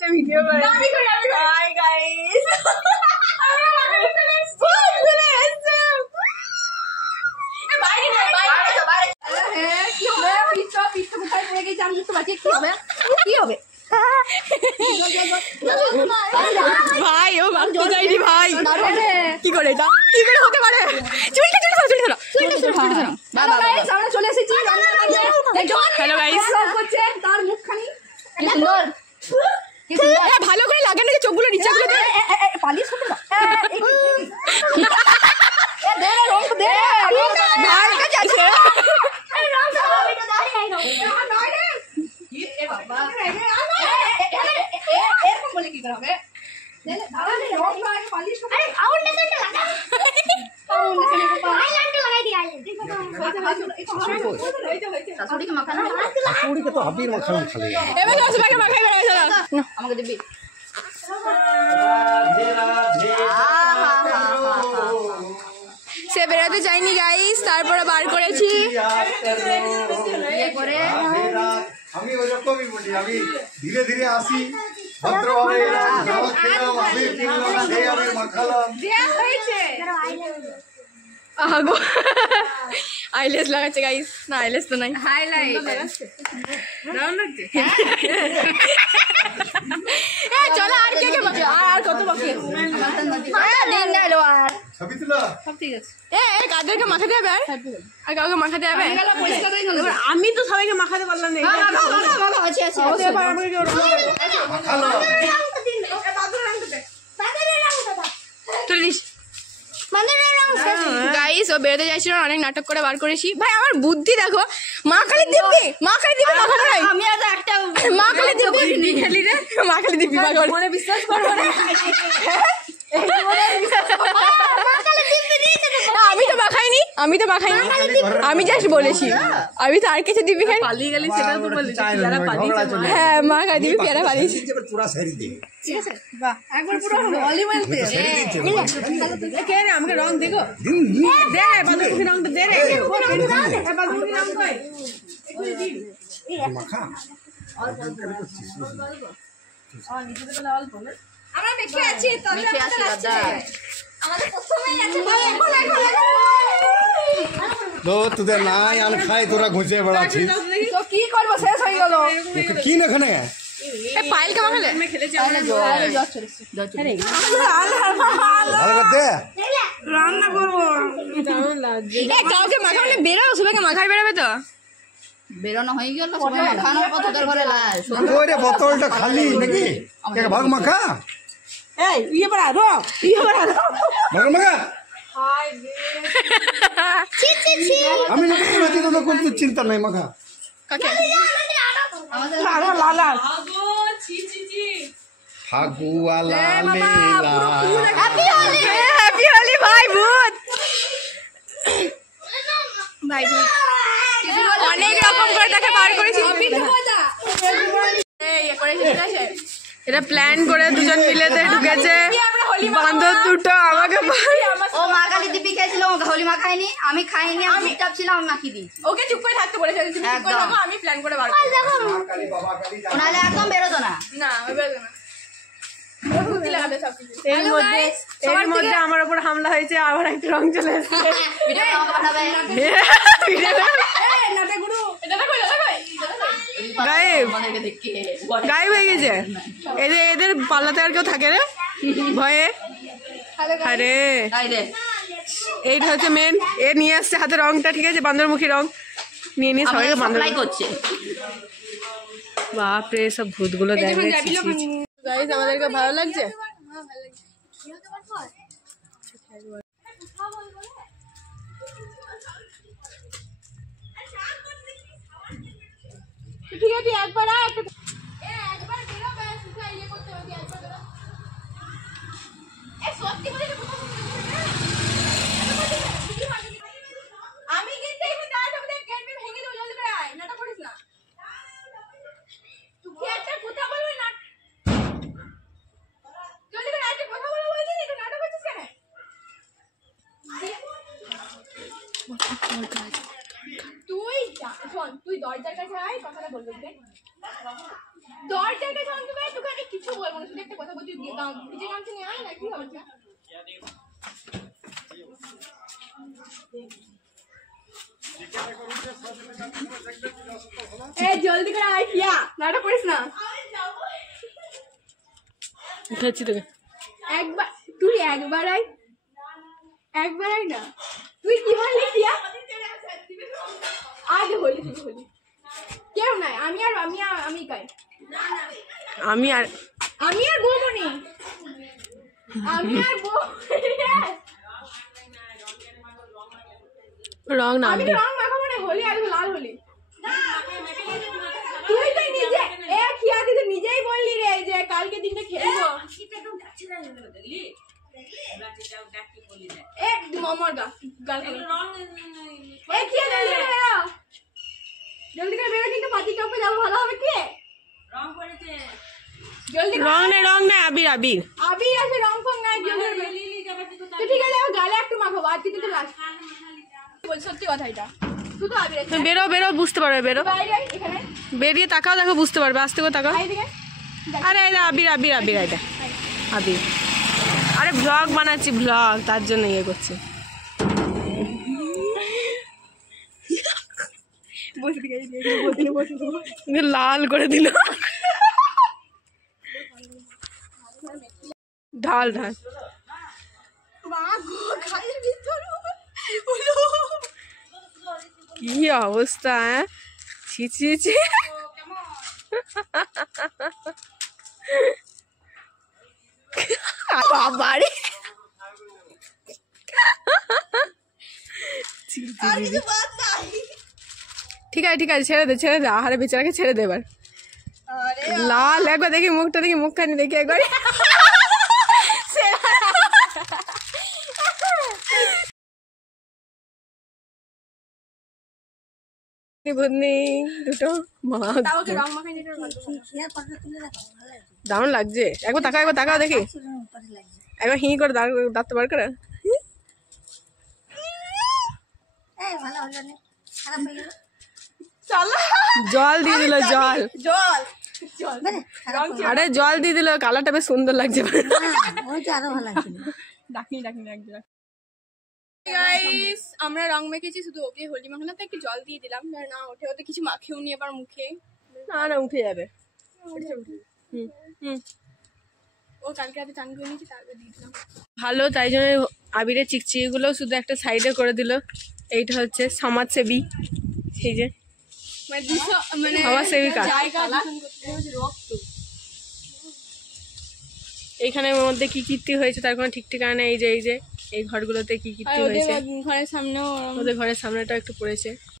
লাস্টে ভিডিও করে hi guys ভাই ও ভাবতে যাইনি ভাই কি করে এটা কি করে হতে পারে চুলটা চলে এসেছি হ্যালো গাইস তার মুখখানি সুন্দর ভালো করে লাগান না চোখগুলো নিচে গুলো পালিশ করতে ভাই কাছে আছে এরকম বলে কি করবে সে বেরোতে যায়নি গাইস তারপরে বার করেছি আমি ওরকমই বলি আমি ধীরে ধীরে আসি ভদ্রভাবে খেলাম আমি কিনলাম সেই আমি মাখালাম আইলেস লাগাচ্ছে গাইস না আইলেস তো নাই হাইলাইট চলো আর কে কে বাকি আর কত বাকি কাদেরকে মাখাতে হবে আর কাউকে মাখাতে হবে আমি তো সবাইকে মাখাতে পারলাম না গাইস ও বেরোতে যাইছিল অনেক নাটক করে বার করেছি ভাই আমার বুদ্ধি দেখো মা খালি দিব্যি মাখানো নাই আমি আজ একটা মা খালি দিব্যি খেলি রে মা খালি দিব্যি মনে বিশ্বাস করবো না আমি তো মাখাইনি আমি জাস্ট বলেছি আমি তো আর কিছু দিবি পালিয়ে গেলি সেটা তো বলেছি হ্যাঁ মা খাই দিবি পেয়ারা পালিয়েছি পুরো সারি দে ঠিক আছে বাহ একবার পুরো ভলিবল দে কে রে আমাকে রং দেখো দে বাদুকি রংটা দে রে বাদুকি রং কই মাখা আর নিচে তো অল্প না আমরা মেখে আছি তবে আমাদের আছে আমাদের প্রথমেই আছে তো তোদের নাই আন খাই তোরা ঘুষে বেড়াচ্ছিস তো কি করব শেষ হয়ে গেল কি না এখানে এ পাইল কে মাখালে আমি খেলেছি জ্বর চলেছে ভালো করতে রান্না করব কেমন লাগছে এ কাউকে মাখালে বেরাও সবাইকে মাখাই বেরাবে তো বেরানো হয়ে গেল সবাই মাখানোর পর তোদের ঘরে লাল ওরে বোতলটা খালি নাকি কে ভাগ মাখা এই ইয়ে বড়া ভাগ মাখা আমি তো কোনো চিন্তা নাই মাখা ফাগুয়া হ্যাপি হোলি ভাই ভূত অনেক রকম করে তাকে বার করেছি এটা প্ল্যান করে দুজন মিলে ঢুকেছে বান্ধব দুটো আমাকে ও মা কালী দিবি খেয়েছিল হোলি মা খাইনি আমি খাইনি আমি চুপচাপ ছিলাম আমি মাখিয়ে দিয়েছি ওকে চুপ করে থাকতে বলেছে আমি প্ল্যান করে বার ওনাহলে একদম বেরোতো না এর মধ্যে আমার উপর হামলা হয়েছে আবার একটা রং চলে এসেছে গায়েব হয়ে গেছে এদের পাল্লাতে আর কেউ থাকে রে ভয়ে আরে এইটা হচ্ছে মেন এ নিয়ে আসছে হাতে রংটা ঠিক আছে বান্দরমুখী রং নিয়ে নিয়ে সবাইকে বান্দর করছে বাপরে সব ভূতগুলো দেখবে গাইস আমাদেরকে ভালো লাগছে ঠিক আছে একবার আমি কিন্তু ভেঙে দেবো জলদি করে আয় নাটক করিস না তুই একটা কথা বলবি না জলদি করে একটা কথা বলবো বলছিস একটু নাটক করছিস কেন তুই শোন তুই দরজার কাছে আয় কথাটা বলবি দরজার কাছে অন্তত তোকে কিছু জলদি করে আয় কিয়া, নাটক করিস না। একবার তুই একবার আয় না, তুই কি বললি কিয়া? আগে হলি কেউ নাই, আমি কাই আমি আর বৌমনি, রং না, আমি রং মাখাবো না, হলি আর লাল হলি। তুই তো নিজে তুই নিজেই বললি রে যে কালকে দিনটা খেলবো। জলদি করে বেরো, কিন্তু পাতি কাপে যাবো, ভালো হবে কি? রং নাই, আবির আছে, রং ফং নাই। ঠিক আছে, গালে একটু মাখাবো, আর তুই তো লাস্ট বল, সত্যি কথা এটা। শুধু আবির আছে, বেরো বুঝতে পারবে, বেরিয়ে তাকাও, দেখো বুঝতে পারবে, আস্তে করে তাকাও। আরে আবির এটা আবির। আরে ব্লগ বানাচ্ছি, ব্লগ, তার জন্য ইয়ে করছি। লাল করে দিল, ঢাল কি অবস্থা, হ্যাঁ ছি বাবারে, ঠিক আছে ছেড়ে দে, আহারে বেচারাকে ছেড়ে দে এবার। লাল একবার দেখি মুখটা, দেখি মুখখানি দেখি একবার। দুটো দারুণ লাগছে, একবার তাকাও দেখি, একবার হি করে দাঁত বার করে। জল দিয়ে দিল, আরে জল দিয়ে দিল, কালারটা বেশ সুন্দর লাগছে। আমরা রং মেখেছি, শুধু ওকে হলদি মাখানোতে একটু জল দিয়ে দিলাম, না ওতে কিছু মাখেও নি আবার মুখে, না উঠে যাবে। ও কালকে রাতে চান করে নিয়েছি, তারপরে দিয়ে দিলাম। ভালো, তাই জন্য আবিরের চিকচিকি গুলো শুধু একটা সাইডে করে দিল। এইটা হচ্ছে সমাজসেবী, সেই যে সমাজসেবিকা। এইখানের মধ্যে কি কীর্তি হয়েছে তার কোনো ঠিক ঠিকানা নেই। এই যে এই ঘরগুলোতে কি কীর্তি হয়েছে, ঘরের সামনেও, ওদের ঘরের সামনেটা একটু পড়েছে।